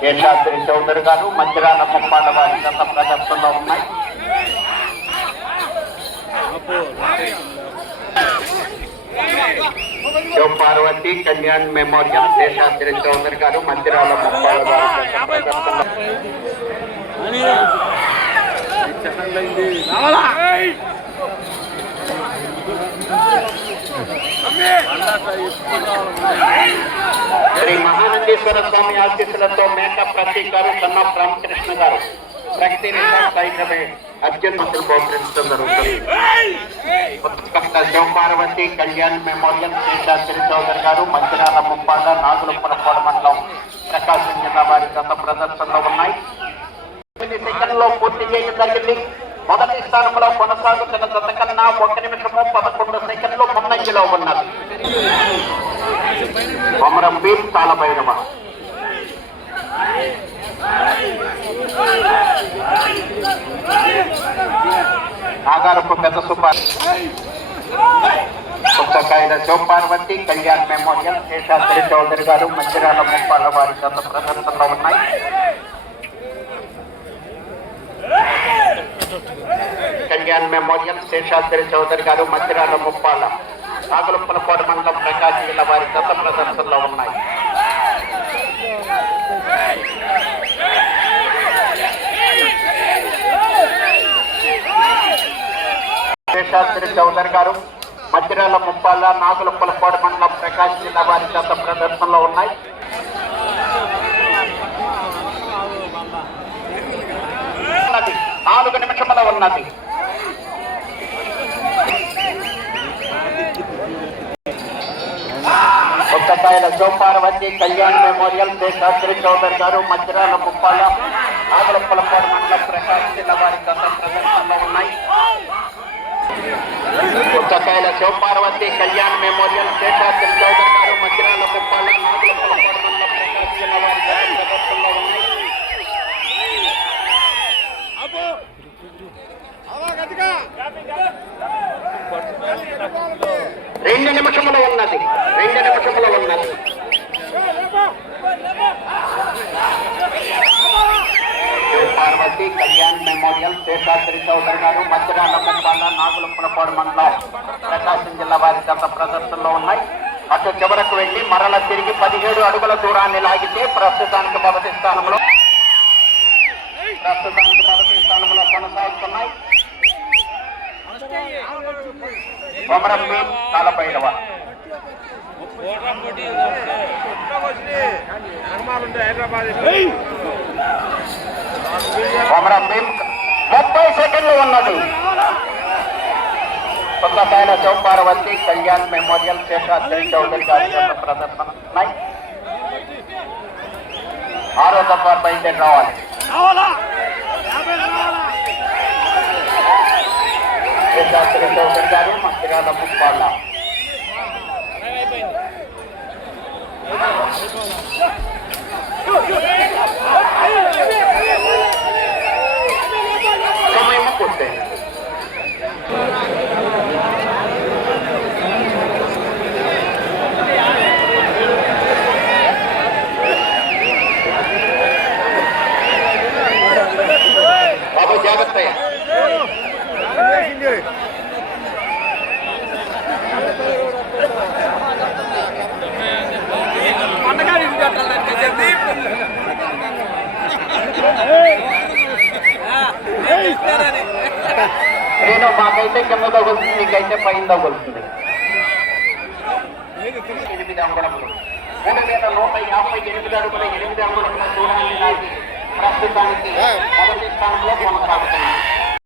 శేషాద్రి చౌదరి గారు మందిరాల పంపాల వారి గత ప్రదర్శనలో ఉన్నాయి. శివ పార్వతి కళ్యాణ్ మెమోరియల్ శేషాద్రి చౌదరి గారు మందిరాల ముప్పాల వారి గత ప్రదర్శనలో మహానందీశ్వర స్వామి ఆశీస్సులతో మేక ప్రతీక్ గారు కన్నా రామకృష్ణ గారు. ప్రగతి రిసార్ట్ సాయంత్రమే అర్జున్ మంత్రులు బహుకరించడం జరుగుతుంది శివపార్వతి కళ్యాణ్ మెమోరియల్ శేషాద్రి చౌదరి గారు మంచిరాల ముప్పాల నాగులపురపాడు మండలం ప్రకాశం జిల్లా వారి గత ప్రదర్శనలో ఉన్నాయి. సెకండ్లో పూర్తి చేయడం జరిగింది మొదటి స్థానంలో కొనసాగుతున్న గత కన్నా ఒక నిమిషము పదకొండు సెకండ్లు ముందంజలో ఉన్నది. కొమరం భీం తాళభైరవ నాగారపు పెద్ద సుబ్బారు పుస్తకాయల శివపార్వతి కళ్యాణ్ మెమోరియల్ శేషాద్రి చౌదరి గారు మంచిరాల ముప్పాల వారి గత ప్రదర్శనలో ఉన్నాయి. కళ్యాణ్ మెమోరియల్ శేషాద్రి చౌదరి గారు మంచిరాల ముప్పాల. నాగులప్పలపాడు మండలం ప్రకాశం జిల్లా వారి గత ప్రదర్శనలో ఉన్నాయి. శేషాద్రి చౌదరి గారు మధ్యరాల ముప్పాల నాగులప్పలపాడు మండలం ప్రకాశం జిల్లా వారి గత ప్రదర్శనలో ఉన్నాయి. నాలుగు నిమిషముల ఉన్నది. కొత్తకాయల శివపార్వతి కళ్యాణ్ మెమోరియల్ శేషాద్రి చౌదరి గారు మధ్యరాల ముప్పాల నాగులప్పలపాడు మండలం ప్రకాశం జిల్లా వారి గత ప్రదర్శనలో ఉన్నాయి కొత్తకాయల శివపార్వతి కళ్యాణ్ మెమోరియల్ శేషాద్రి చౌదరి గారు మధ్యరాల ముప్పాల నాగులప్పలపాడు మండలం ప్రకాశం జిల్లా వారి గత ప్రదర్శనలో ఉన్నాయి రెండు నిమిషములు ఉన్నది. రెండు నిమిషములు ఉన్నది. పార్వతి కళ్యాణ్ మెమోరియల్ శేషాద్రి చౌదరి గారు మధ్యరాల ముప్పాల నాగులపురపాడు మండలం ప్రకాశం జిల్లా వారి గత ప్రదర్శనలో ఉన్నాయి. అటు చివరకు వెళ్ళి మరల తిరిగి పదిహేడు అడుగుల దూరాన్ని లాగితే ప్రస్తుతానికి మొదటి స్థానంలో ప్రస్తుతానికి మొదటి స్థానంలో కొనసాగుతున్నాయి కొమరం భీం కాలపైరవ కొమరం భీం ముప్పై సెకండ్లు ఉన్నది. కొత్తపైన చౌపార్వతి కళ్యాణ్ మెమోరియల్ శేషాద్రి చౌదరి గారి ప్రదర్శన. ఉన్నాయి ఆరో తప్ప బయలుదేరి రావాలి. శేషాద్రి చౌదరి గారు మంచిర్యాల ముప్పాళ్ళ సమయం నేను మాకైతే కింద తగులుతుంది మీకైతే పైన తగులుతుంది ఎనిమిది అంగుళములు. మూడు వేల నూట యాభై ఎనిమిది అడుగుల ఎనిమిది అంగుళముల దూరాన్ని లాగి ప్రస్తుతానికి మొదటి స్థానంలో